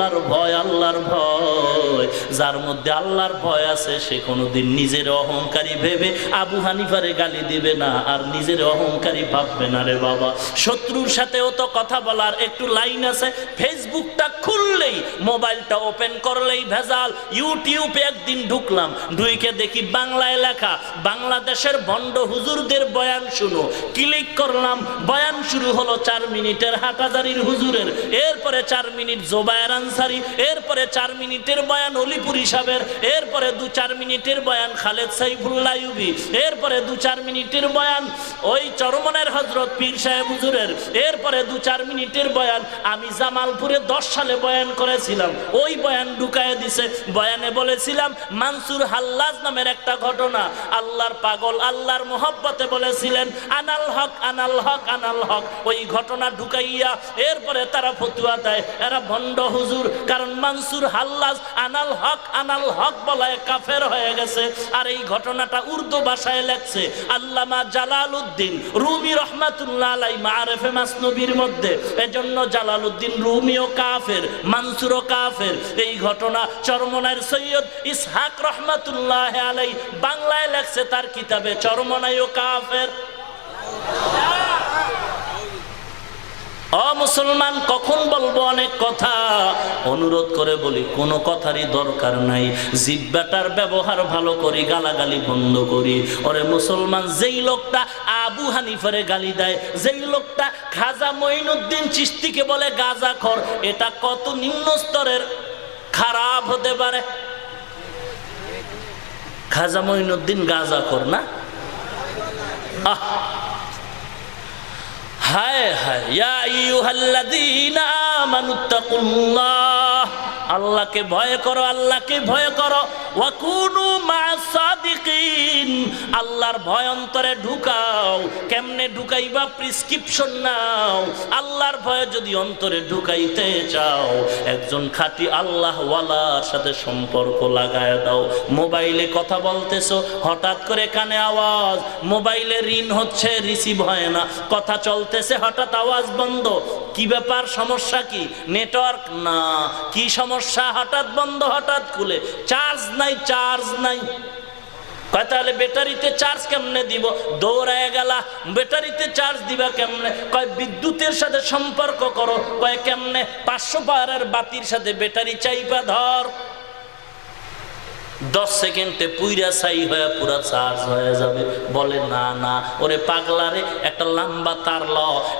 আল্লাহর ভয়, আল্লাহর ভয়। যার মধ্যে আল্লাহর ভয় আছে সে কোনোদিন নিজের অহংকারী ভেবে আবু হানিফারে গালি দিবে না, আর নিজের অহংকারী ভাববে না রে বাবা। শত্রুর সাথেও তো কথা বলার একটু লাইন আছে। ফেসবুকটা খুললেই, মোবাইলটা ওপেন করলেই ভেজাল। ইউটিউবে একদিন ঢুকলাম, ঢুকে দেখি বাংলায় লেখা বাংলাদেশের ভণ্ড হুজুরদের বয়ান শুনো। ক্লিক করলাম, বয়ান শুরু হলো 4 মিনিটের হাটহাজারীর হুজুরের, এরপরে 4 মিনিট জোবায়ের আনসারী, এরপরে 4 মিনিটের বয়ান অলিপুরি সাহেবের, এরপরে 2-4 মিনিটের বয়ান খালেদ সাইফুল্লাহ আইয়ুবী, এরপরে 2-4 মিনিটের বয়ান ওই চরমনের হযরত পীর সাহেব হুজুরের, এরপরে 2-4 মিনিটের বয়ান আমি জামালপুরে 10 সালে বয়ান করেছিলাম, ওই বয়ান ঢুকায় দিছে। বয়ানে বলেছিলাম মানসুর হাল্লাজ নামের একটা ঘটনা। আল্লাহর পাগল আল্লাহর মোহব্বতে বলেছিলেন আনাল হক আনাল হক আনাল হক, ওই ঘটনা ঢুকাইয়া এরপরে তারা ফতুয়া দেয় এরা ভণ্ড হুজুর, কারণ মানসুর হাল্লাজ আনাল হক বলায় কাফের হয়ে গেছে। আর এই ঘটনাটা উর্দু ভাষায় লেখছে আল্লামা জালালউদ্দিন রুমি রহমাতুল্লাহ আলাইহি মাআরিফে মাসনবীর মধ্যে। এজন্য জালালউদ্দিন রুমিও কাফের, মানসুরও কাফের। এই ঘটনা চরমনার সৈয়দ ইসহাক রহমাতুল্লাহ আলাইহি বাংলায় লেখছে তার কিতাবে চরমনাইও কাফের। মুসলমান কখন বলবো অনেক কথা, অনুরোধ করে বলি কোনো কথারই দরকার নাই। জিহ্বাটার ব্যবহার ভালো করি, গালাগালি বন্ধ করি। ওরে মুসলমান, যেই লোকটা আবু হানিফারে গালি দেয়, যেই লোকটা খাজা মঈনুদ্দিন চিশতিকে বলে গাঁজাখোর, এটা কত নিম্ন স্তরের খারাপ হতে পারে। খাজা মঈনুদ্দিন গাঁজাখোর না? হায় হায়, ইয়া আইয়ুহাল্লাযীনা আমানুত্তাকুল্লাহ, আল্লাহকে ভয় করো, আল্লাহকে ভয় করো। ওয়া কুনু মা'আস সাদিকিন, আল্লাহর ভয় অন্তরে ঢুকাও। কেমনে ঢুকাইবা? প্রেসক্রিপশন নাও। আল্লাহর ভয় যদি অন্তরে ঢুকাইতে চাও, একজন খাঁটি আল্লাহ ওয়ালার সাথে সম্পর্ক লাগায় দাও। মোবাইলে কথা বলতেছো, হঠাৎ করে কানে আওয়াজ, মোবাইলে রিং হচ্ছে, রিসিভ হয় না, কথা চলতেছে, হঠাৎ আওয়াজ বন্ধ। কি ব্যাপার? সমস্যা কি? নেটওয়ার্ক না, কি সমস্যা? হঠাৎ বন্ধ, হঠাৎ খুলে। চার্জ নাই, চার্জ নাই। কয় তাহলে ব্যাটারিতে চার্জ কেমনে দিব? দৌড়ায় গেলা, ব্যাটারিতে চার্জ দিবা কেমনে? কয় বিদ্যুতের সাথে সম্পর্ক করো। কয় কেমনে? 500 পাওয়ারের বাতির সাথে ব্যাটারি চাইপা ধর, 10 সেকেন্ডে পুইরা ছাই হয়ে পুরা চার্জ হয়ে যাবে। বলে না না, ওরে পাগলারে, একটা লম্বা তার ল,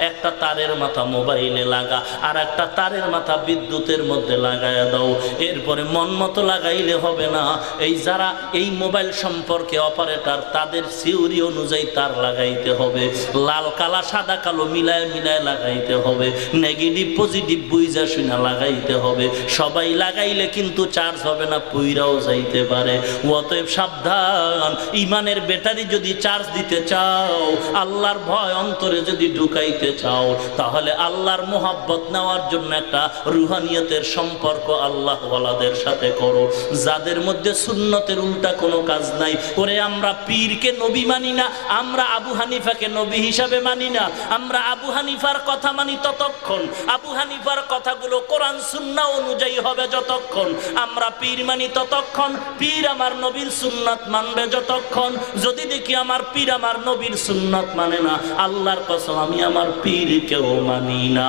একটা তারের মাথা মোবাইলে লাগা, আর একটা তারের মাথা বিদ্যুতের মধ্যে লাগায়া দাও। এরপরে মন মতো লাগাইলে হবে না। এই যারা এই মোবাইল সম্পর্কে অপারেটর, তাদের থিওরি অনুযায়ী তার লাগাইতে হবে। লাল কালা সাদা কালো মিলায় মিলায় লাগাইতে হবে। নেগেটিভ পজিটিভ বুঝা শুনা লাগাইতে হবে। সবাই লাগাইলে কিন্তু চার্জ হবে না, পুইরাও যাইতে পারে। অতএব সাবধান, ইমানের ব্যাটারি যদি চার্জ দিতে চাও, আল্লাহর ভয় অন্তরে যদি ঢুকাইতে চাও, তাহলে আল্লাহর মোহাব্বত নেওয়ার জন্য একটা রুহানিয়তের সম্পর্ক আল্লাহ ওয়ালাদের সাথে করো, যাদের মধ্যে সুন্নতের উল্টা কোনো কাজ নাই। ওরে আমরা পীরকে নবী মানি না, আমরা আবু হানিফাকে নবী হিসাবে মানি না। আমরা আবু হানিফার কথা মানি ততক্ষণ, আবু হানিফার কথাগুলো কোরআন সুন্নাহ অনুযায়ী হবে যতক্ষণ। আমরা পীর মানি ততক্ষণ, পীর আমার নবীর সুন্নাত মানবে যতক্ষণ। যদি দেখি আমার পীর আমার নবীর সুন্নাত মানে না, আল্লাহর কসম আমি আমার পীরকেও মানি না।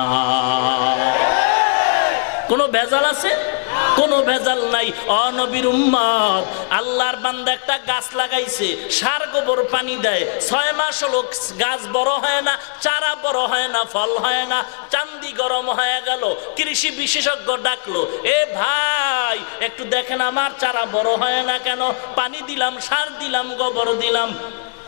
কোনো ভেজাল আছে? কোনো ভেজাল নাই। অনবীর উম্মত, আল্লাহর বান্দা একটা গাছ লাগাইছে, সার গোবর পানি দেয়, 6 মাস হলো গাছ বড় হয় না, চারা বড় হয় না, ফল হয় না, চান্দি গরম হয়ে গেল। কৃষি বিশেষজ্ঞ ডাকলো, এ ভাই একটু দেখেন আমার চারা বড় হয় না কেন? পানি দিলাম, সার দিলাম, গোবর দিলাম।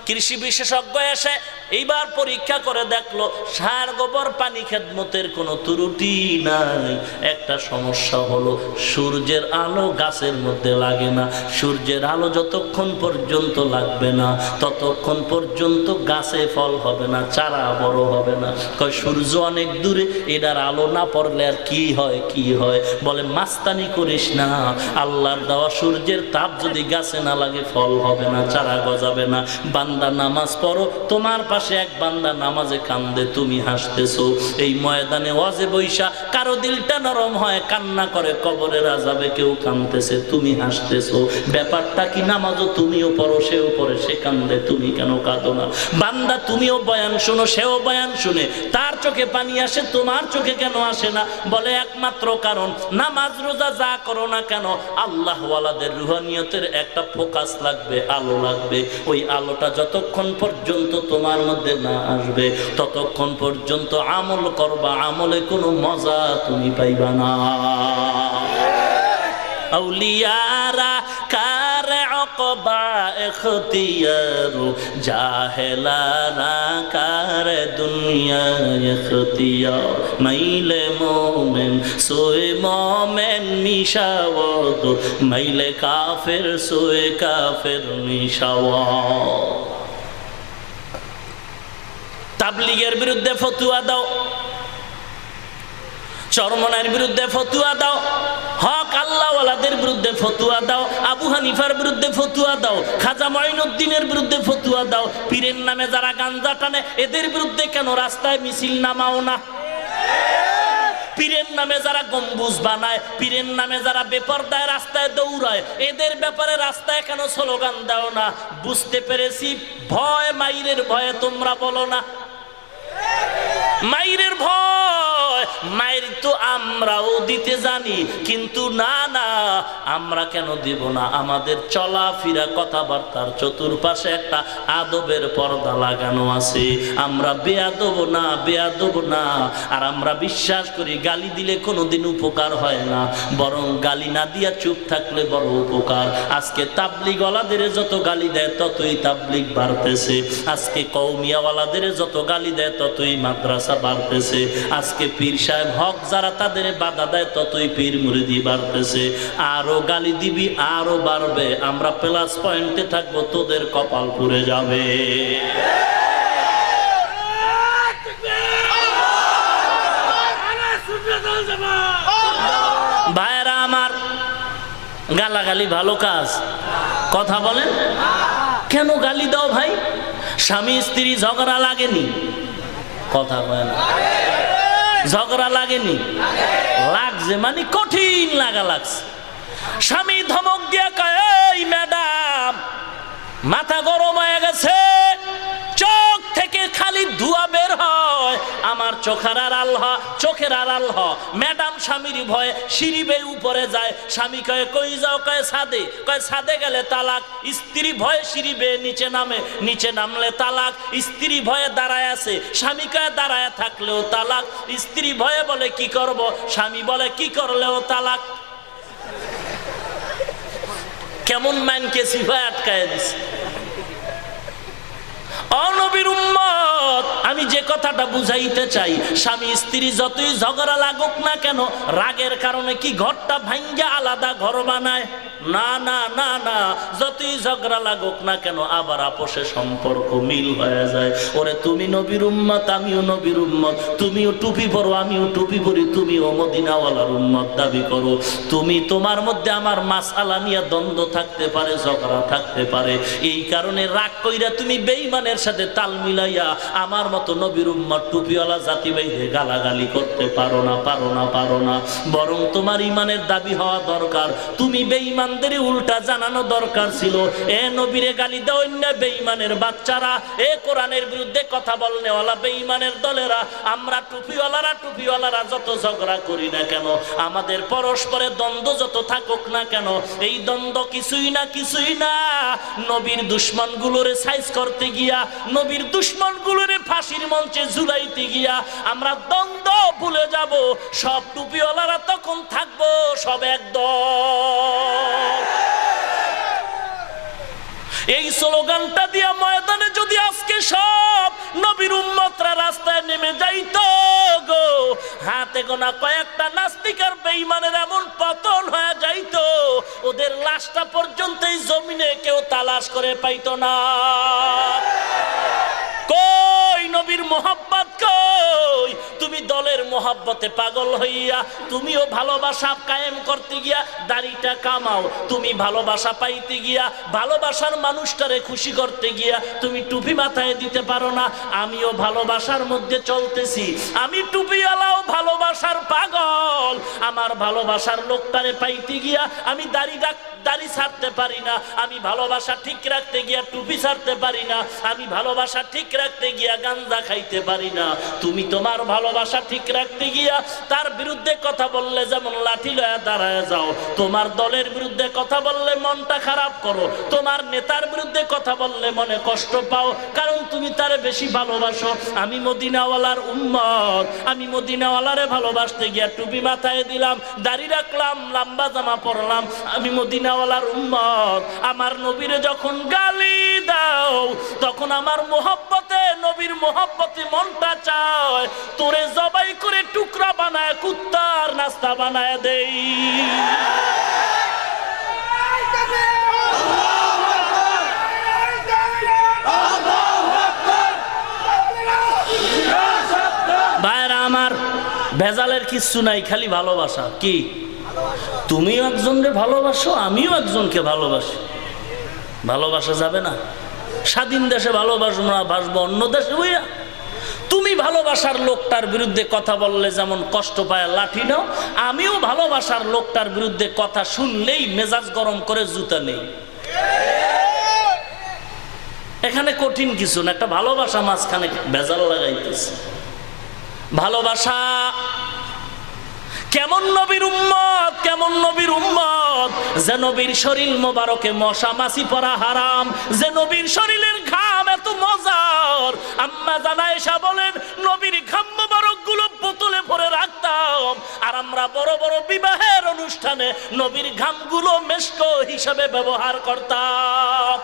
কৃষি বিশেষজ্ঞ এসে এইবার পরীক্ষা করে দেখলো সার গোবর পানি খেদমতের কোনো ত্রুটি নাই। একটা সমস্যা হলো সূর্যের আলো গাছের মধ্যে লাগে না। সূর্যের আলো যতক্ষণ পর্যন্ত লাগবে না ততক্ষণ পর্যন্ত গাছে ফল হবে না, চারা বড় হবে না। কয় সূর্য অনেক দূরে, এটার আলো না পড়লে আর কি হয়? কি হয়? বলে মাস্তানি করিস না, আল্লাহর দেওয়া সূর্যের তাপ যদি গাছে না লাগে ফল হবে না, চারা গজাবে না। বান্দা নামাজ পড়ো, তোমার পাশে এক বান্দা নামাজে কান্দে, তুমি হাসতেছো। এই ময়দানে ওয়াজে বৈশা কারো দিলটা নরম হয়, কান্না করে, কবরের আযাবে কেউ কাঁদতেছে, তুমি হাসতেছো। ব্যাপারটা কি? নামাজও তুমিও পড়ো, সেও পড়ে, সে কান্দে, তুমি কেন কাঁদো না? বান্দা তুমিও বয়ান শোনো, সেও বয়ান শুনে, তার চোখে পানি আসে, তোমার চোখে কেন আসে না? বলে একমাত্র কারণ, নামাজ রোজা যা করো না কেন, আল্লাহ ওয়ালাদের রুহানিয়তের একটা ফোকাস লাগবে, আলো লাগবে। ওই আলোটা যতক্ষণ পর্যন্ত তোমার মধ্যে না আসবে ততক্ষণ পর্যন্ত আমল করবা, আমলে কোনো মজা তুমি পাইবা না। আউলিয়ারা কার অকবা এখতিয়ারু, জাহেলারা কার দুনিয়া এখতিয়ার। মাইলে মোমেন সোয়ে মোমেন মিশাওয়াত, মাইলে কাফের সোয়ে কাফের মিশাওয়াত। তাবলীগের বিরুদ্ধে ফতুয়া দাও, চরমনার বিরুদ্ধে ফতুয়া দাও, হক আল্লাহওয়ালাদের বিরুদ্ধে ফতুয়া দাও, আবু হানিফার বিরুদ্ধে ফতুয়া দাও, খাজা মঈনুদ্দিনের বিরুদ্ধে ফতুয়া দাও। পীরের নামে যারা গাঞ্জা টানে এদের বিরুদ্ধে কেন রাস্তায় মিছিল নামাও না? পীরের নামে যারা গম্বুজ বানায়, পীরের নামে যারা বেপরদায় রাস্তায় দৌড়ায়, এদের ব্যাপারে রাস্তায় কেন স্লোগান দাও না? বুঝতে পেরেছি, ভয়, মাইরের ভয়ে তোমরা বলো না। মাইরের ভয়, মাইর তো আমরাও দিতে জানি, কিন্তু না না, আমরা কেন দিব না? আমাদের চলাফেরা কথাবার্তার চতুর্পাশে একটা আদবের পর্দা লাগানো আছে। আমরা বেয়াদব না, বেয়াদব না। আর আমরা বিশ্বাস করি গালি দিলে কোনোদিন উপকার হয় না, বরং গালি না দিয়া চুপ থাকলে বড় উপকার। আজকে তাবলীগওয়ালাদের যত গালি দেয় ততই তাবলীগ বাড়তেছে, আজকে কওমিয়াওয়ালাদের যত গালি দেয় ততই মাদ্রাসা বাড়তেছে, আজকে পীর সাহেব হক যারা তাদের বাধা দেয় ততই পীর মুরিদি বাড়তেছে। আরো গালি দিবি আরো বাড়বে, আমরা প্লাস পয়েন্টে থাকবো, তোদের কপাল পুড়ে যাবে। ভাইরা আমার, গালাগালি ভালো কাজ? কথা বলেন, কেন গালি দাও ভাই? স্বামী স্ত্রী ঝগড়া লাগেনি? কথা বলেন, ঝগড়া লাগেনি? লাগছে, মানে কঠিন লাগা লাগছে। স্বামী ধমক দিয়া কয়, এই ম্যাডাম, মাথা গরম হয়ে গেছে, চোখ থেকে খালি ধোঁয়া বের হয়, আমার চোখের আড়াল হ, চোখের আড়াল হ। ম্যাডাম স্বামীর ভয়ে সিঁড়ি বেয়ে উপরে যায়। স্বামী কয়, কই যাও? কয় ছাদে। কয় ছাদে গেলে তালাক। স্ত্রী ভয়ে সিঁড়ি বেয়ে নিচে নামে, নিচে নামলে তালাক। স্ত্রী ভয়ে দাঁড়ায় আছে, স্বামী কয় দাঁড়ায় থাকলেও তালাক। স্ত্রী ভয়ে বলে কি করব, স্বামী বলে কি করলেও তালাক। কেমন মানকে সিফায় আটকায় দিছে। অনবীর উম্মত, আমি যে কথাটা বুঝাইতে চাই, স্বামী স্ত্রী যতই ঝগড়া লাগুক না কেন, রাগের কারণে কি ঘরটা ভাঙ্গা আলাদা ঘর বানায়? না না না না, যতই ঝগড়া লাগুক না কেন আবার আপোষে সম্পর্ক মিল হয়ে যায়। ওরে তুমি নবীর উম্মত, আমিও নবীর উম্মত, তুমিও টুপি পরো, আমিও টুপি পরি, তুমিও মদিনাওয়ালার উম্মত দাবি করো। তুমি তোমার মধ্যে আমার মাসআলা নিয়ে দ্বন্দ্ব থাকতে পারে, ঝগড়া থাকতে পারে, এই কারণে রাগ কইরা তুমি বেঈমানের সাথে তাল মিলাইয়া আমার মতো নবীর উম্মত টুপিওয়ালা জাতি বাইরে গালাগালি করতে পারো না, পারো না, পারো না। বরং তোমার ইমানের দাবি হওয়া দরকার, তুমি বেঈমান উল্টা জানানো দরকার ছিল। এ নবীরে গালি দাও না বেঈমানের বাচ্চারা, এ কোরআনের বিরুদ্ধে কথা বলনেওয়ালা বেঈমানের দলেরা, আমরা টুপিওয়ালারা যত ঝগড়া করি না কেন, আমাদের পরস্পরের দ্বন্দ্ব যত থাকুক না কেন, এই দ্বন্দ্ব কিছুই না নবীর দুশমনগুলোরে সাইজ করতে গিয়া, নবীর দুশমনগুলোরে ফাঁসির মঞ্চে ঝুলাইতে গিয়া আমরা দ্বন্দ্ব ভুলে যাব। সব টুপিওয়ালারা তখন থাকবো সব একদম। এই স্লোগানটা দিয়া ময়দানে যদি আজকে সব নবীর উম্মতরা রাস্তায় নেমে যাইতো গো, হাতে গোনা কয়েকটা নাস্তিক আর বেঈমানের এমন পতন হয়ে যাইতো, ওদের লাশটা পর্যন্ত এই জমিনে কেউ তালাশ করে পাইতো না। কই নবীর মোহাব্বত কই? তুমি দলের মহব্বতে পাগল হইয়া তুমিও ভালোবাসা কায়েম করতে গিয়া দাড়িটা কামাও, তুমি ভালোবাসা পাইতে গিয়া ভালোবাসার মানুষটারে খুশি করতে গিয়া তুমি টুপি মাথায় দিতে পারো না। আমিও ভালোবাসার মধ্যে চলতেছি, আমি টুপিওয়ালাও ভালোবাসার পাগল। আমার ভালোবাসার লোকটারে পাইতে গিয়া আমি দাড়ি ছাড়তে পারি না, আমি ভালোবাসা ঠিক রাখতে গিয়া টুপি ছাড়তে পারি না, আমি ভালোবাসা ঠিক রাখতে গিয়া গাঞ্জা খাইতে পারি না। তুমি তোমার ভালোবাসা ঠিক রাখতে গিয়া তার বিরুদ্ধে কথা বললে যেমন লাঠি লয়া দাঁড়ায় যাও, তোমার দলের বিরুদ্ধে কথা বললে মনটা খারাপ করো, তোমার নেতার বিরুদ্ধে কথা বললে মনে কষ্ট পাও, কারণ তুমি তারে বেশি ভালোবাসো। আমি মদিনাওয়ালার উম্মত, আমি মদিনাওয়ালারে ভালোবাসতে গিয়া টুপি মাথায় দিলাম, দাড়ি রাখলাম, লম্বা জামা পরলাম, আমি মদিনাওয়ালার উম্মত। আমার নবীরে যখন গালি দাও তখন আমার মোহব্বতে, নবীর মোহব্বতে মনটা চায় তোরে জবাই করে টুকরা বানায় কুত্তার নাস্তা বানায় দেই। ভাইরা আমার, ভেজালের কিচ্ছু নাই, খালি ভালোবাসা। কি তুমিও একজনকে ভালোবাসো, আমিও একজনকে ভালোবাসি, ভালোবাসা যাবে না? স্বাধীন দেশে ভালোবাসবো না, বাসবো অন্য দেশে হইয়া? তুমি ভালোবাসার লোকটার বিরুদ্ধে কথা বললে যেমন কষ্ট পায় লাঠি নাও, আমিও ভালোবাসার লোকটার বিরুদ্ধে কথা শুনলেই মেজাজ গরম করে জুতা নেই। এখানে কঠিন কিছু না, একটা ভালোবাসা মাঝখানে ভেজাল লাগাইতেছে। ভালোবাসা কেমন নবীর উম্মত, কেমন নবীর উম্মত, যে নবীর শরীর মোবারকে মশা মাছি পরা হারাম, যে নবীর শরীরের ঘাম এত মজার। আম্মা জানা এসা বলেন নবীর ঘাম মোবারক গুলো বোতলে ভরে রাখতাম, আর আমরা বড় বড় বিবাহের অনুষ্ঠানে নবীর ঘামগুলো মেশকো হিসাবে ব্যবহার করতাম।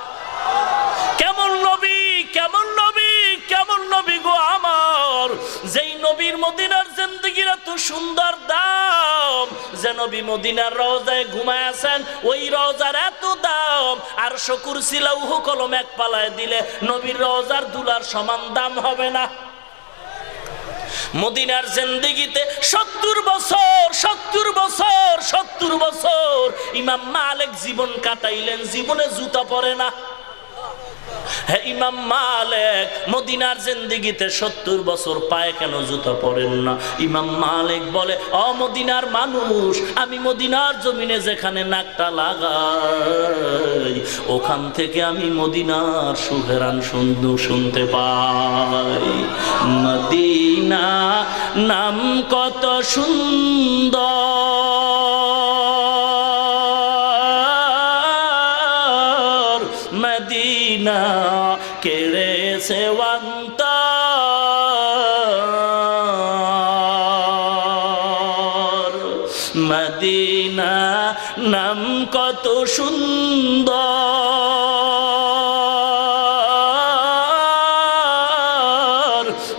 কেমন নবী, কেমন নবী, কেমন নবী গো আমার, যেই নবীর মদিনার জিন্দেগির এত সুন্দর দাম, যে নবী মদিনার রওজায় ঘুমায় আছেন, ওই রওজার এত দাম, আর কুরসি লৌহ কলম এক পালায় দিলে নবীর রওজার দুলার সমান দাম হবে না। মদিনার জিন্দেগিতে 70 বছর 70 বছর 70 বছর ইমাম মালিক জীবন কাটাইলেন, জীবনে জুতা পরে না। হ্যাঁ, ইমাম মালিক মদিনার জিন্দেগিতে 70 বছর পায় কেন জুতা পরেন না? ইমাম মালিক বলে, ও মদিনার মানুষ, আমি মদিনার জমিনে যেখানে নাকটা লাগাই ওখান থেকে আমি মদিনার সুঘেরান শুনতে পাই। মদিনা নাম কত সুন্দর, মদিনা কেড়ে সেওয়ান্তর, মদিনা নাম কত সুন্দর,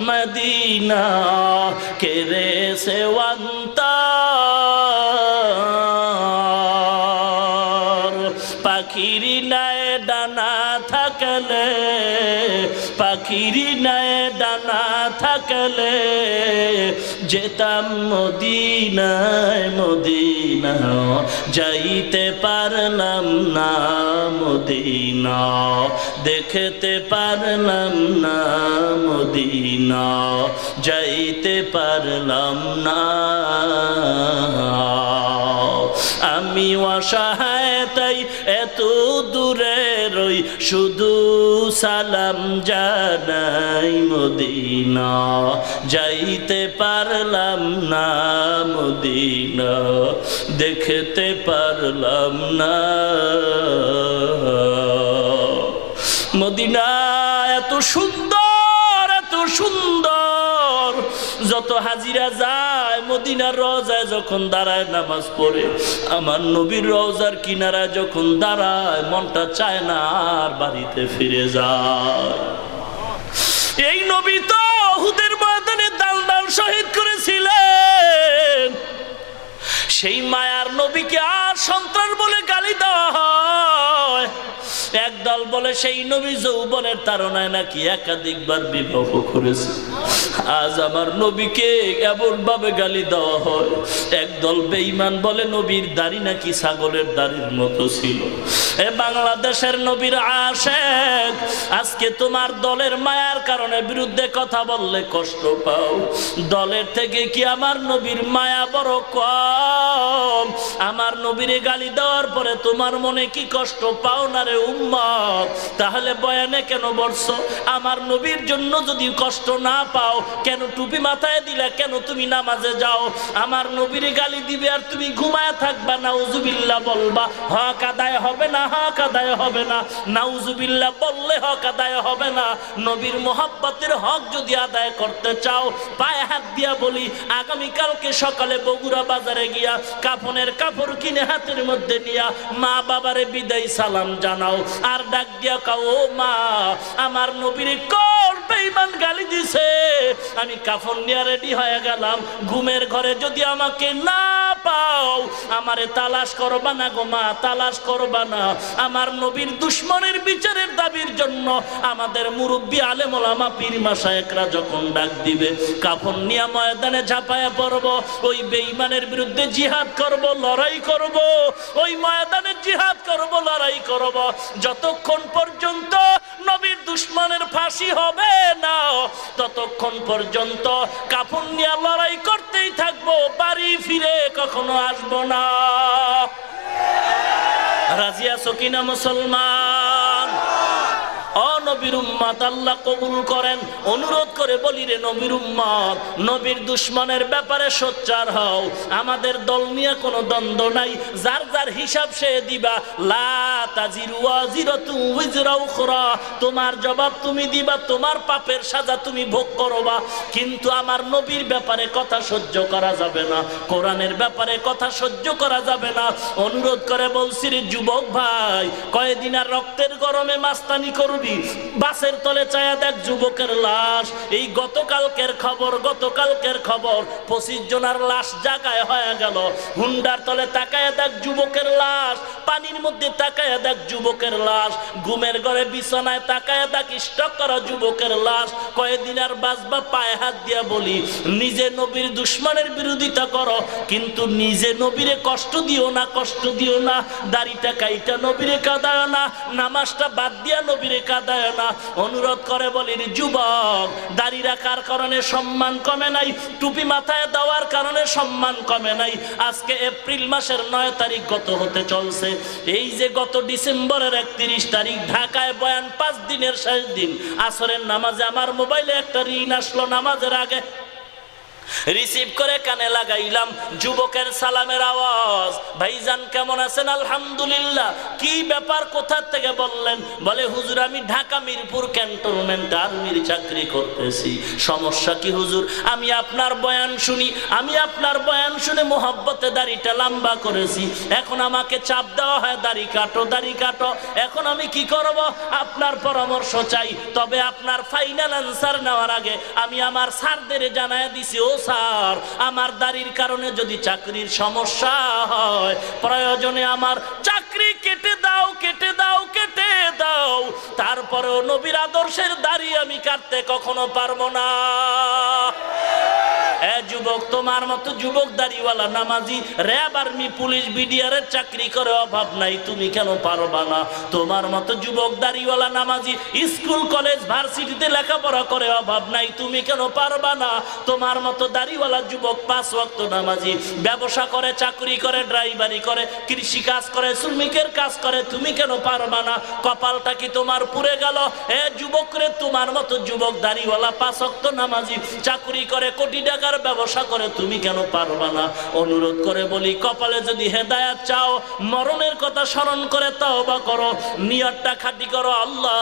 মদিনা কেড়ে সেওয়ান্তর। পাখির নাই ডানা থাকলে, পাখির নাই ডানা থাকলে যেতাম মদিনায়, মদিনা যাইতে পারলাম না, মদিনা দেখতে পারলাম না, মদিনা যাইতে পারলাম না। আমি অসহায় তাই এত দূরে রই, শুধু সালাম জানাই, মদিনা যাইতে পারলাম না, মদিনা দেখতে পারলাম না। মদিনা এত সুন্দর, এত সুন্দর, যত হাজিরা যায় মদিনার রওজায় যখন দাঁড়ায় নামাজ পড়ে, আমার নবীর রওজার কিনারায় যখন দাঁড়ায় মনটা চায় না আর বাড়িতে ফিরে যায়। এই নবী তো উহুদের ময়দানে ডাল ডাল শহীদ করেছিলেন, সেই মায়ার নবীকে আর সন্ত্রাস বলে গালি দেওয়া হয়। একদল দল বলে সেই নবী যৌবনের তাড়নায় নাকি একাধিকবার বিবাহ করেছে। আজ আমার নবীকে এমন ভাবে গালি দেওয়া হয়। একদল বেঈমান বলে নবীর দাড়ি নাকি ছাগলের দাড়ির মতো ছিল। এ বাংলাদেশের নবীর আশিক, আজকে তোমার দলের মায়ার কারণে বিরুদ্ধে কথা বললে কষ্ট পাও। দলের থেকে কি আমার নবীর মায়া বড় কম? আমার নবীরে গালি দেওয়ার পরে তোমার মনে কি কষ্ট পাও না রে উম্মত? তাহলে বয়ানে কেন বলছো? আমার নবীর জন্য যদি কষ্ট না পাও, কেন টুপি মাথায় দিলে? কেন তুমি নামাজে যাও? আমার নবীরে গালি দিবে আর তুমি ঘুমায় থাকবা, নাউজুবিল্লাহ বলবা, হক আদায় হবে না, হক আদায় হবে না। নাউজুবিল্লাহ বললে হক আদায় হবে না। নবীর মোহাব্বতের হক যদি আদায় করতে চাও, পায়ে হাত দিয়া বলি, আগামীকালকে সকালে বগুড়া বাজারে গিয়া কাফনের কাপড় কিনে হাতের মধ্যে নিয়া মা বাবারে বিদায় সালাম জানাও, আর ডাক দিয়া কাও, ও মা, আমার নবীর কোন বেঈমান গালি দিছে, আমি কাফন নিয়ে রেডি হয়ে গেলাম, ঘুমের ঘরে যদি আমাকে না পাও আমারে তালাশ করবা না গো মা, তালাশ করবা না। আমার নবীর দুশ্মনের বিচারের দাবির জন্য আমাদের মুরব্বী আলেম ওলামা পীর মাশায়েখরা যখন ডাক দিবে, কাফন নিয়ে ময়দানে ঝাঁপায়া পড়ব, ওই বেঈমানের বিরুদ্ধে জিহাদ করব, লড়াই করব, ওই ময়দানে জিহাদ করব, লড়াই করব, যতক্ষণ পর্যন্ত নবীর দুশ্মনের ফাঁসি হবে না ততক্ষণ পর্যন্ত কাফন নিয়ে লড়াই করতেই থাকবো, বাড়ি ফিরে কখনো আসবো না। রাজি আছো কিনা মুসলমান? ও নবীর উম্মত, আল্লাহ কবুল করেন। অনুরোধ করে বলি রে নবীর উম্মত, নবীর দুশ্মনের ব্যাপারে সোচ্চার হও। আমাদের দল নিয়ে কোনো দ্বন্দ্ব নাই, যার যার হিসাব সে দিবা। লা তাজিরু ওয়াজিরাতু উযরা উখরা, তোমার জবাব তুমি দিবা, তোমার পাপের সাজা তুমি ভোগ করবা। কিন্তু আমার নবীর ব্যাপারে কথা সহ্য করা যাবে না, কোরআনের ব্যাপারে কথা সহ্য করা যাবে না। অনুরোধ করে বলছি রে যুবক ভাই, কয়েকদিন আর রক্তের গরমে মাস্তানি করবি? বাসের তলে চায়া দেখ যুবকের লাশ। এই গতকালকের খবর, গতকালকের খবর, 25 জনের লাশ জায়গায় হয়ে গেল। হুন্ডার তলে তাকায়া দেখ যুবকের লাশ, পানির মধ্যে তাকায়া দেখ যুবকের লাশ, ঘুমের ঘরে বিছানায় তাকায়া দেখ স্টক করা যুবকের লাশ। কয়েকদিন আর বাঁচবা? পায়ে হাত দিয়া বলি, নিজে নবীর দুশ্মনের বিরোধিতা করো, কিন্তু নিজে নবীরে কষ্ট দিও না, কষ্ট দিও না। দাড়িটা কাইটা নবীরে কাঁদায় না, নামাজটা বাদ দিয়া নবীরে কাঁদায় না। অনুরোধ করে বলি যুবক, দাড়ি রাখার কারণে সম্মান কমে নাই, টুপি মাথায় দেওয়ার কারণে সম্মান কমে নাই। আজকে এপ্রিল মাসের 9 তারিখ গত হতে চলছে। এই যে গত ডিসেম্বরের 31 তারিখ ঢাকায় বয়ান, 5 দিনের শেষ দিন, আসরের নামাজে আমার মোবাইলে একটা রিং আসলো নামাজের আগে, রিসিভ করে কানে লাগাইলাম, যুবকের সালামের আওয়াজ। ভাইজান কেমন আছেন? আলহামদুলিল্লাহ। কি ব্যাপার, কোথা থেকে বললেন? বলে হুজুর আমি ঢাকা মিরপুর ক্যান্টনমেন্ট আর্মির চাকরি করতেছি। সমস্যা কি হুজুর? আমি আপনার বয়ান শুনি, আমি আপনার বয়ান শুনে মোহাব্বতে দাড়িটা লম্বা করেছি, এখন আমাকে চাপ দেওয়া হয় দাড়ি কাটো, দাড়ি কাটো। এখন আমি কি করব? আপনার পরামর্শ চাই। তবে আপনার ফাইনাল অ্যান্সার নেওয়ার আগে আমি আমার স্যারদের জানায় দিছি, ও স্যার, আমার দাড়ির কারণে যদি চাকরির সমস্যা হয়, প্রয়োজনে আমার চাকরি কেটে দাও, কেটে দাও, কেটে দাও, তারপরেও নবীর আদর্শের দাড়ি আমি কাটতে কখনো পারবো না। যুবক, তোমার মতো যুবক দাড়িওয়ালা নামাজি র্যাব, আর্মি, পুলিশ, বিডিআরের চাকরি করে অভাব নাই, তুমি কেন পারবা না? তোমার মতো যুবক দাড়িওয়ালা নামাজি স্কুল কলেজ ভার্সিটিতে লেখাপড়া করে অভাব নাই, তুমি কেন পারবা না? তোমার মতো দাড়িওয়ালা যুবক 5 ওয়াক্ত নামাজি, ব্যবসা করে, চাকরি করে, ড্রাইভারি করে, কৃষি কাজ করে, শ্রমিকের কাজ করে, তুমি কেন পারবা না? কপালটা কি তোমার পুড়ে গেল? যুবক রে, তোমার মতো যুবক দাড়িওয়ালা 5 ওয়াক্ত নামাজি চাকরি করে, কোটি টাকার ব্যবসা করে, তুমি কেন পারবা না? অনুরোধ করে বলি, কপালে যদি হেদায়েত চাও, মরণের কথা স্মরণ করে তওবা করো, নিয়তটা খাঁটি করো, আল্লাহ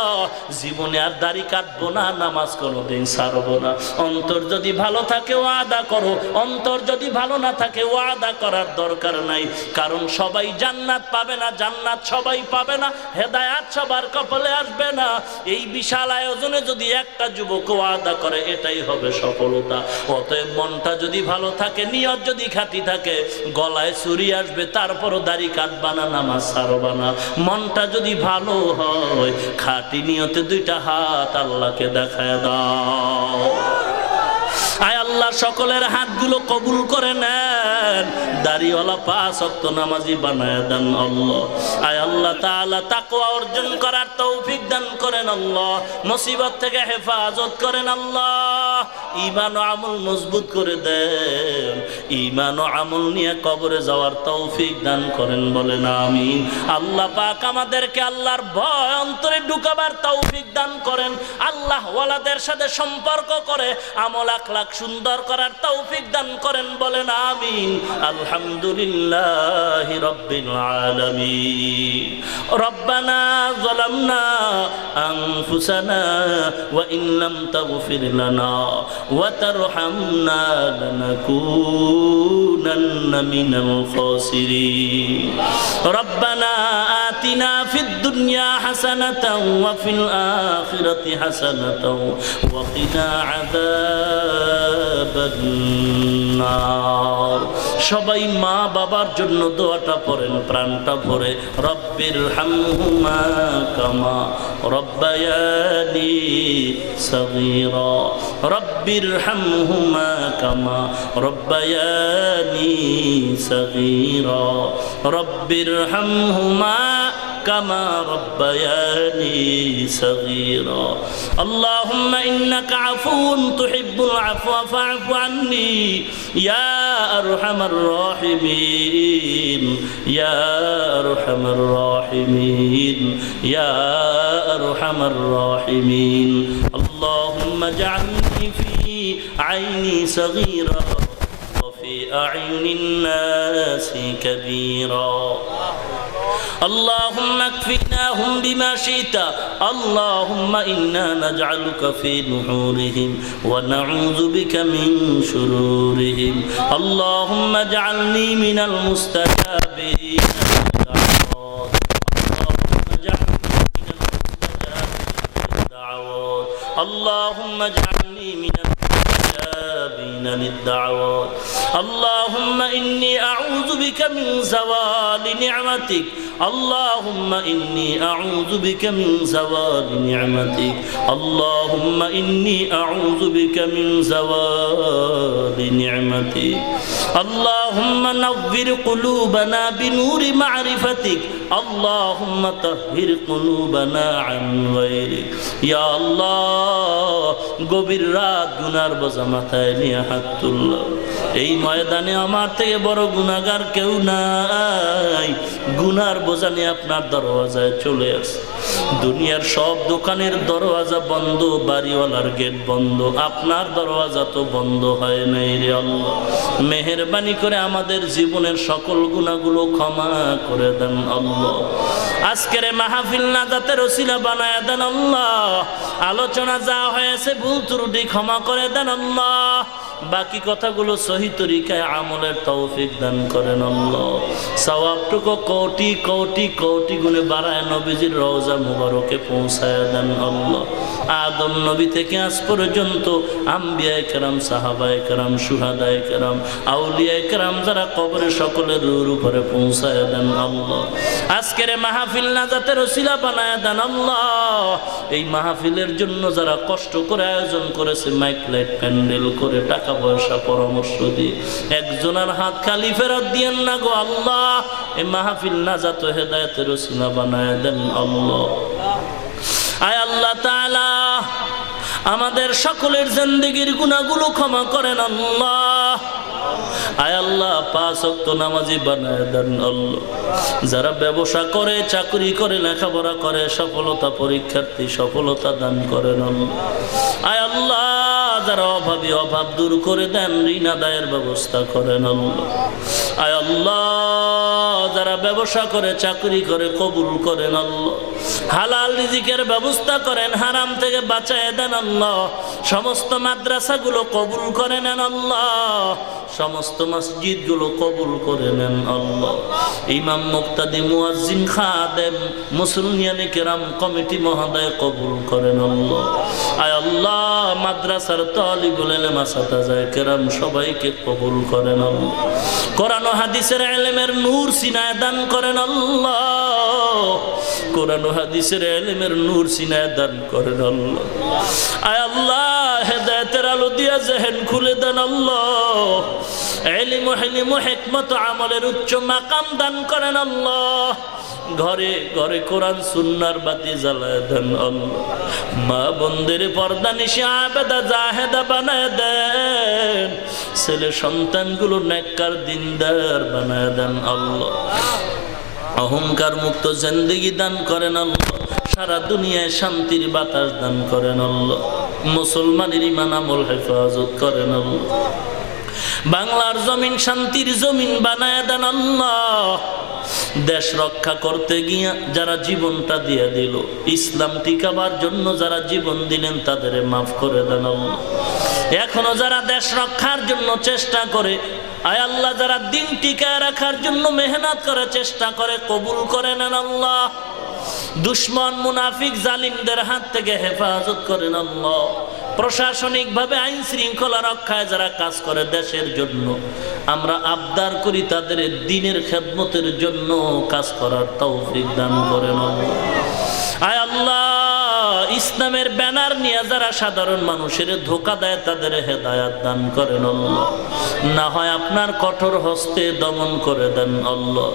জীবনে আর দাড়ি কাটবো না, নামাজ কোনোদিন ছাড়বো না। অন্তর যদি ভালো থাকে ওয়াদা করো, অন্তর যদি ভালো না থাকে ওয়াদা করার দরকার নাই। কারণ সবাই জান্নাত পাবে না, জান্নাত সবাই পাবে না, হেদায়েত সবার কপালে আসবে না। এই বিশাল আয়োজনে যদি একটা যুবক ওয়াদা করে, এটাই হবে সফলতা। অতএব মনটা যদি ভালো থাকে, নিয়ত যদি খাঁটি থাকে, গলায় ছুরি আসবে তারপরও দাড়ি কাটবা না, নামাজ ছাড়বা না। মনটা যদি ভালো হয়, খাঁটি নিয়তে দুইটা হাত আল্লাহকে দেখায় দাও। আয় আল্লাহ সকলের হাতগুলো কবুল করে নেন, দাড়িওয়ালা 5 ওয়াক্ত নামাজি বানায় দেন আল্লাহ। আয় আল্লাহ তাআলা তাকওয়া অর্জন করার তৌফিক দান করেন আল্লাহ, মুসিবত থেকে হেফাজত করেন আল্লাহ, ঈমান ও আমল মজবুত করে দেন, ঈমান ও আমল নিয়ে কবরে যাওয়ার তৌফিক দান করেন, বলেন আমিন। আল্লাহ পাক আমাদেরকে আল্লাহর ভয় অন্তরে ঢুকাবার তৌফিক দান করেন, আল্লাহ ওয়ালাদের সাথে সম্পর্ক করে আমল আখলাক সুন্দর করার তৌফিক দান করেন, বলেন আমিন। আলহামদুলিল্লাহি রাব্বিল আলামিন। রব্বানা যালামনা আনফুসানা ওয়া ইন লাম তাগফির লানা ওয়া তারহামনা লানাকুনান্না মিনাল খাসিরিন। রব্বানা আতিনা ফিদ দুনিয়া হাসানাতাও ওয়া ফিল আখিরাতি হাসানাতাও ওয়া কিনা আযাবান নার। সবাই মা বাবার জন্য দোয়াটা পড়েন প্রাণটা ভরে। রব্বির হামহুমা কামা রব্বায়ানি সগীরা, রব্বির হামহুমা কামা রব্বায়ানি সগীরা, রব্বির হামহুমা كما ربياني صغيرا. اللهم إنك عفو تحب العفو فاعف عني يا أرحم الراحمين يا أرحم الراحمين يا أرحم الراحمين. اللهم اجعلني في عيني صغيرا وفي أعين الناس كبيرا. اللهم اكفناهم بما شئت. اللهم إنا نجعلك في نحورهم ونعوذ بك من شرورهم. اللهم اجعلني من المستجابين للدعوات. اللهم اجعلني من المستجابين للدعوات. اللهم اجعلني من المستجابين للدعوات. اللهم إني أعوذ بك من زوال نعمتك. اللهم إني أعوذ بك من زوال نعمتك. اللهم إني أعوذ بك من زوال نعمتك. اللهم نور قلوبنا بنور معرفتك. اللهم طهر قلوبنا عن غيرك. يا الله গভীর রাত গুনার বোঝা মাথায় নিয়ে হাত তুললাম। এই ময়দানে আমার থেকে বড় গুনাহগার কেউ নাই। গুনার বোঝা নিয়ে আপনার দরওয়াজায় চলে আসে। দুনিয়ার সব দোকানের দরওয়াজা বন্ধ, বাড়িওয়ালার গেট বন্ধ, আপনার দরওয়াজা তো বন্ধ হয় নাই রে আল্লাহ। মেহেরবানি করে আমাদের জীবনের সকল গুনাহগুলো ক্ষমা করে দেন আল্লাহ। আজকের মাহফিল নাজাতের ওসিলা বানায় দেন আল্লাহ। আলোচনা যা হয়েছে ভুল ত্রুটি ক্ষমা করে দেন আল্লাহ। বাকি কথাগুলো সহি তরিকায় আমলের তৌফিক দান করেন আল্লাহ। সওয়াবটুকু কোটি কোটি কোটি গুণে বাড়ায় নবীজির রওজা মুবারকে পৌঁছায় দেন আল্লাহ। আদম নবী থেকে আজ পর্যন্ত আম্বিয়ায়ে কেরাম, সাহাবায়ে কেরাম, শুহাদায়ে কেরাম, আউলিয়ায়ে কেরাম যারা কবরে সকলের রূর উপরে পৌঁছায় দেন আল্লাহ। আজকের মাহফিল নাজাতের ওসিলা বানায় দেন আল্লাহ। এই মাহফিলের জন্য যারা কষ্ট করে আয়োজন করেছে, মাইক লাইট প্যান্ডেল করে, টাকা পয়সা পরামর্শ দিয়ে, একজনের হাত খালি ফেরত দিয়েন না গো আল্লাহ। এই মাহফিল নাজাত ও হেদায়েতের ওসিলা বানায় দেন আল্লাহ। আয় আল্লাহ তাআলা আমাদের সকলের জিন্দেগীর গুনাহগুলো ক্ষমা করেন আল্লাহ। আয় আল্লাহ 5 ওয়াক্ত নামাজি বানায় দেন আল্লাহ। যারা ব্যবসা করে, চাকরি করে, লেখাপড়া করে, সফলতা পরীক্ষার্থী সফলতা দান করেন আল্লাহ। আয় আল্লাহ যারা অভাবী অভাব দূর করে দেন, ঋণ আদায়ের ব্যবস্থা করেন আল্লাহ। আয় আল্লাহ যারা ব্যবসা করে, চাকরি করে, কবুল করেন আল্লাহ। হালাল রিজিকের ব্যবস্থা করেন, হারাম থেকে বাঁচায় দেন আল্লাহ। সমস্ত মাদ্রাসাগুলো কবুল করে নেন আল্লাহ। সমস্ত মসজিদগুলো কবুল করে নেন আল্লাহ। ইমাম, মুক্তাদি, মুয়াজ্জিন, খাদেম, মুসলিয়ানে কেরাম, কমিটি মহোদয় কবুল করেন আল্লাহ। আয় আল্লাহ, মাদ্রাসার তালিবুল ইলম, আসাতাজায়ে কেরাম সবাইকে কবুল করেন আল্লাহ। কোরআন ও হাদিসের ইলমের নূর সিনায় দান করেন আল্লাহ। কোরআন ও হাদিসের ইলমের নূর সিনায় দান করেন আল্লাহ। আয় আল্লাহ, হেদায়েতের আলো দিয়া জেহেন খুলে দেন আল্লাহ। ইলম ও হিলম ও হিকমত ও আমলের উচ্চ মাকাম দান করেন আল্লাহ। ঘরে ঘরে কোরআন সুন্নাহর বাতি জ্বালায় দেন আল্লাহ। মা বোনদের পর্দা নিশি আবেদা জাহেদা বানায় দেন। ছেলে সন্তানগুলো নেককার দিনদার বানায় দেন আল্লাহ। অহংকার মুক্ত জিন্দেগি দান করেন আল্লাহ। সারা দুনিয়ায় শান্তির বাতাস দান করেন আল্লাহ। মুসলমানের ঈমান আমল হেফাজত করেন আল্লাহ। বাংলার জমিন শান্তির জমিন বানায় দেন আল্লাহ। দেশ রক্ষা করতে গিয়া যারা জীবনটা দিয়ে দিল, ইসলাম টিকাবার জন্য যারা জীবন দিলেন, তাদের মাফ করে দেন আল্লাহ। এখনো যারা দেশ রক্ষার জন্য চেষ্টা করে, আয় আল্লাহ, যারা দিন টিকায় রাখার জন্য মেহনত করে চেষ্টা করে, কবুল করে নেন আল্লাহ। দুশ্মন, মুনাফিক, জালিমদের হাত থেকে হেফাজত করেন আল্লাহ। প্রশাসনিক ভাবে আইন শৃঙ্খলা রক্ষায় যারা কাজ করে দেশের জন্য, আমরা আবদার করি তাদের দ্বীনের খেদমতের জন্য কাজ করার তৌফিক দান করেন আল্লাহ। আয় আল্লাহ, ইসলামের ব্যানার নিয়ে যারা সাধারণ মানুষের ধোঁকা দেয়, তাদের হেদায়াত দান করেন আল্লাহ। না হয় আপনার কঠোর হস্তে দমন করে দেন আল্লাহ।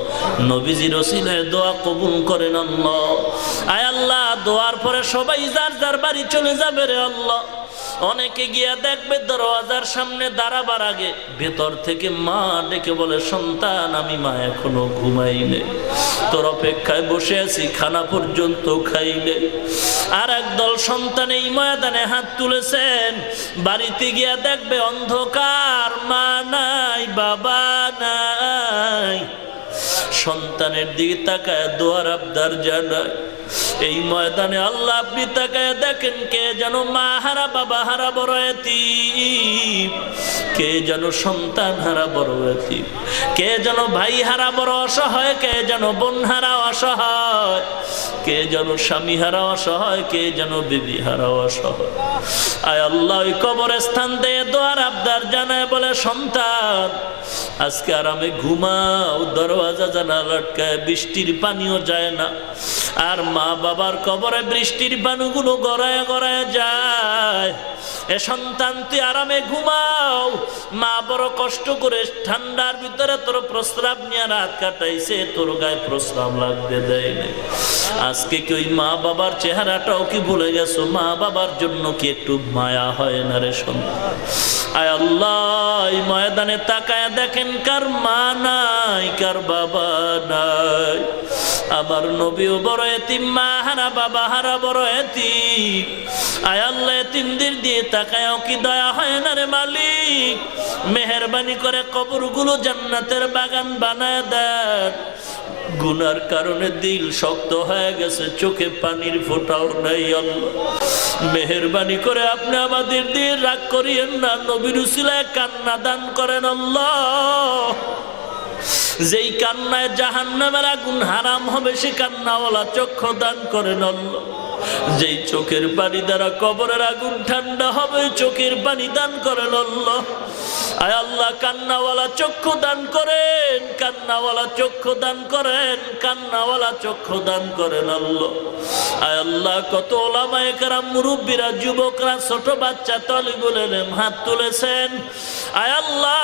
নবীজির ওসিলায় দোয়া কবুল করেন আল্লাহ। আয় আল্লাহ, দোয়ার পরে সবাই যার যার বাড়ি চলে যাবে রে আল্লাহ। অনেকে গিয়া দেখবে দরওয়াজার সামনে দাঁড়াবার আগে ভেতর থেকে মা ডেকে বলে, সন্তান, আমি মা এখনো ঘুমাইলে, তোর অপেক্ষায় বসে আছি, খানা পর্যন্ত খাইলে। আর একদল সন্তান এই ময়দানে হাত তুলেছেন, বাড়িতে গিয়া দেখবে অন্ধকার, মা নাই, বাবা নাই। সন্তানের দিকে তাকায় দোয়ার আবদার জানায়। এই ময়দানে আল্লাহ আপনি তাকায় দেখেন, কে যেন মা হারা, বাবা হারা, বড় এতিম। কে যেন সন্তান হারা, বড় এতিম। কে যেন ভাই হারা, বড় অসহায়। কে যেন বোন হারা, অসহায়। কে যেন স্বামী হারা, অসহায়। কে যেন বিবি হারা, অসহায়। আয় আল্লাহ, ওই কবরস্থান দিয়ে দোয়ার আবদার জানায়, বলে, সন্তান, আজকে আরামে ঘুমাও, দরওয়াজা জানালা আটকায়, বৃষ্টির পানিও যায় না। আর মা বাবার কবরে বৃষ্টির পানিগুলো গড়ায় গড়ায় যায়। এ সন্তান, তুই আরামে ঘুমাও। মা বড় কষ্ট করে ঠান্ডার ভিতরে তোর প্রস্রাব নিয়ে রাত কাটাইছে, তোর গায়ে প্রস্রাব লাগতে দেয় না। আজকে কি ওই মা বাবার চেহারাটাও কি ভুলে গেছো? মা বাবার জন্য কি একটু মায়া হয় না রে সন্তান? আয় আল্লাহ, এই ময়দানে তাকায় দেখেন, কার মা নাই, কার বাবা নাই। আমার নবীও বড় এতিম, মা হারা, বাবা হারা, বড় এতিম। আয় আল্লাহ, এতিমদের দিয়ে তাকায়ও কি দয়া হয় না রে মালিক? মেহেরবানি করে কবরগুলো জান্নাতের বাগান বানায় দেন। গুনার কারণে দিল শক্ত হয়ে গেছে, চোখে পানির ফোঁটাও নাই। আল্লাহ, মেহেরবানি করে আপনি আমাদের দিয়ে রাগ করিয়েন না। নবীর উসিলায় কান্না দান করেন আল্লাহ। যেই কান্নায় জাহান্নামের আগুন হারাম হবে, সে কান্নাওয়ালা চক্ষু দান করেন আল্লাহ। যেই চোখের পানি দ্বারা কবরের আগুন ঠান্ডা হবে, চোখের পানি দান করেন আল্লাহ। আয় আল্লাহ, কান্নাওয়ালা চক্ষু দান করেন, কান্নাওয়ালা চক্ষু দান করেন, কান্নাওয়ালা চক্ষু দান করেন আল্লাহ। আয় আল্লাহ, কত ওলামায়ে কেরাম, মুরব্বীরা, যুবকরা, ছোট বাচ্চা, তালিবুল ইলম হাত তুলেছেন। আয় আল্লাহ,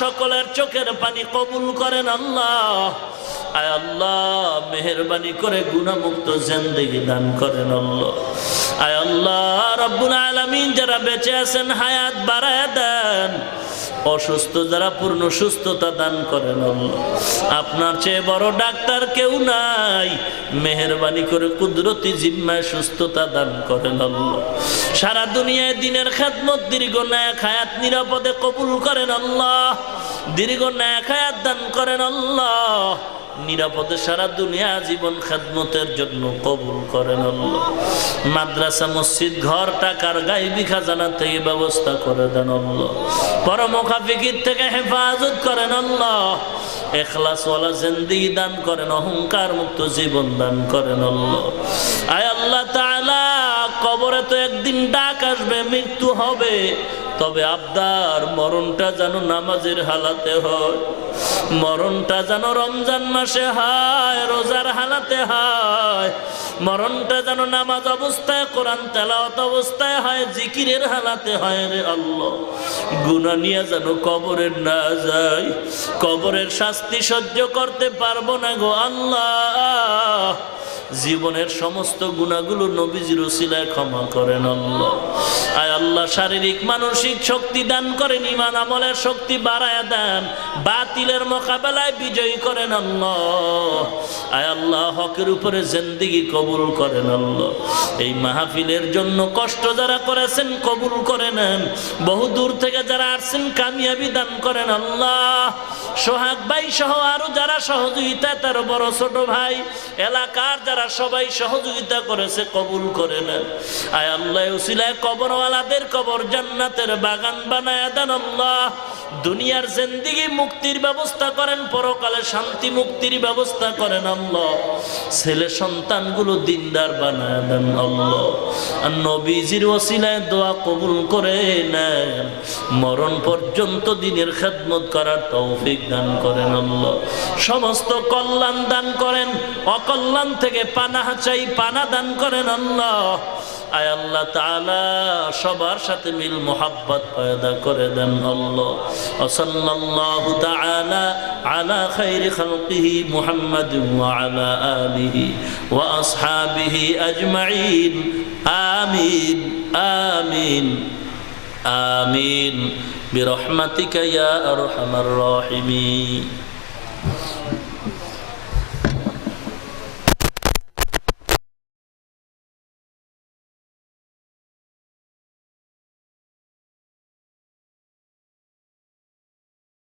সকলের চোখের পানি কবুল করেন আল্লাহ। আয় আল্লাহ, মেহেরবানি করে গুনাহমুক্ত জিন্দেগি দান করেন আল্লাহ। আয় আল্লাহ রাব্বুল আলামিন, যারা বেঁচে আছেন হায়াত বাড়ায় দেন। অসুস্থ যারা পূর্ণ সুস্থতা দান করেন আল্লাহ। আপনার চেয়ে বড় ডাক্তার কেউ নাই। মেহেরবানি করে কুদরতি জিম্মায় সুস্থতা দান করেন আল্লাহ। সারা দুনিয়ায় দিনের খেদমত, দীর্ঘ নেক হায়াত নিরাপদে কবুল করেন আল্লাহ। দীর্ঘ নেক হায়াত দান করেন আল্লাহ। নিরাপদে সারা দুনিয়া জীবন খেদমতের জন্য কবুল করেন আল্লাহ। মাদ্রাসা মসজিদ ঘর টাকার গায়বী খাজানা থেকে ব্যবস্থা করে দেন আল্লাহ। পরমুখা ফিকির থেকে হেফাজত করেন আল্লাহ। ইখলাসওয়ালা জিন্দেগি দান করেন, অহংকার মুক্ত জীবন দান করেন আল্লাহ। আয় আল্লাহ তাআলা, কবরে তো একদিন ডাক আসবে, মৃত্যু হবে, তবে আবদার মরণটা যেন নামাজের হালাতে হয়, মরণটা যেন রমজান মাসে হয়, রোজার হালাতে হয়, মরণটা যেন নামাজ অবস্থায়, কোরআন তেলাওয়াত অবস্থায় হয়, জিকিরের হালাতে হয় রে আল্লাহ। গুনাহ নিয়ে যেন কবরে না যায়, কবরের শাস্তি সহ্য করতে পারবো না গো আল্লাহ। জীবনের সমস্ত গুনাহগুলো নবীজির উসিলায় ক্ষমা করেন আল্লাহ। আয় আল্লাহ, শারীরিক মানসিক শক্তি দান করেন, ঈমান আমলের শক্তি বাড়ায় দেন, বাতিলের মোকাবেলায় বিজয়ী করেন আল্লাহ। আয় আল্লাহ, হকের উপরে জিন্দেগি কবুল করেন আল্লাহ। এই মাহফিলের জন্য কষ্ট যারা করেছেন কবুল করে নেন, বহু দূর থেকে যারা আসছেন কামিয়াবি দান করেন আল্লাহ। সোহাগ ভাই সহ আরো যারা সহযোগিতা, তার বড় ছোট ভাই, এলাকার যারা সবাই সহযোগিতা করেছে কবুল করে নেন। আয় আল্লাহ, উসিলায় কবরওয়ালাদের কবর জান্নাতের বাগান বানায় দেন আল্লাহ। দুনিয়ার জিন্দেগি মুক্তির ব্যবস্থা করেন, পরকালে শান্তি মুক্তির ব্যবস্থা করেন আল্লাহ। ছেলে সন্তানগুলো দিনদার বানায় দেন আল্লাহ। আর নবীজির ওসিলায় দোয়া কবুল করে নেন, মরণ পর্যন্ত দিনের খেদমত করার তৌফিক দান করেন আল্লাহ। সমস্ত কল্যাণ দান করেন, অকল্যাণ থেকে পানাহ চাই, পানা দান করেন আল্লাহ। আয় আল্লাহ তাআলা, সবার সাথে মিল মোহাব্বত পয়দা করে দেন আল্লাহ। সাল্লাল্লাহু তাআলা আলা খায়রি খালকিহি মুহাম্মাদিন ওয়া আলা আলিহি ওয়া আসহাবিহি আজমাইন। আমিন আমিন আমিন বিরহমাতিকা ইয়া আরহামার রাহিমিন।